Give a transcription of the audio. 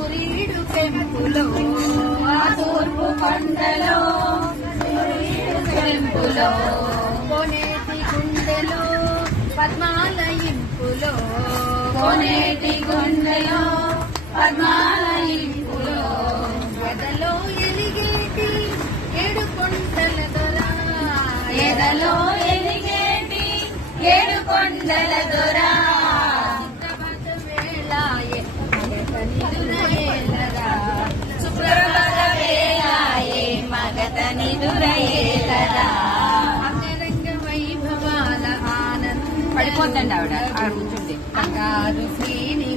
సూర్యుడు పెంపులో ఆ తూర్పు కొండలో పెంపులో కోనేటి గుండెలో పద్మాల ఇంపులో కోనేటి గుండెలో పద్మాల ఇంపులో ఎదలో ఎలిగేటి ఏడు కొండల దొర ఎదలో ఎలిగేటి ఏడు కొండల దొర సుప్రభాత వేళాయే మగత నిదురయేలరా అంగరంగ వైభవాల ఆనంద పడిపోద్దండి ఆవిడ కూర్చుంటే అంగారు శ్రీని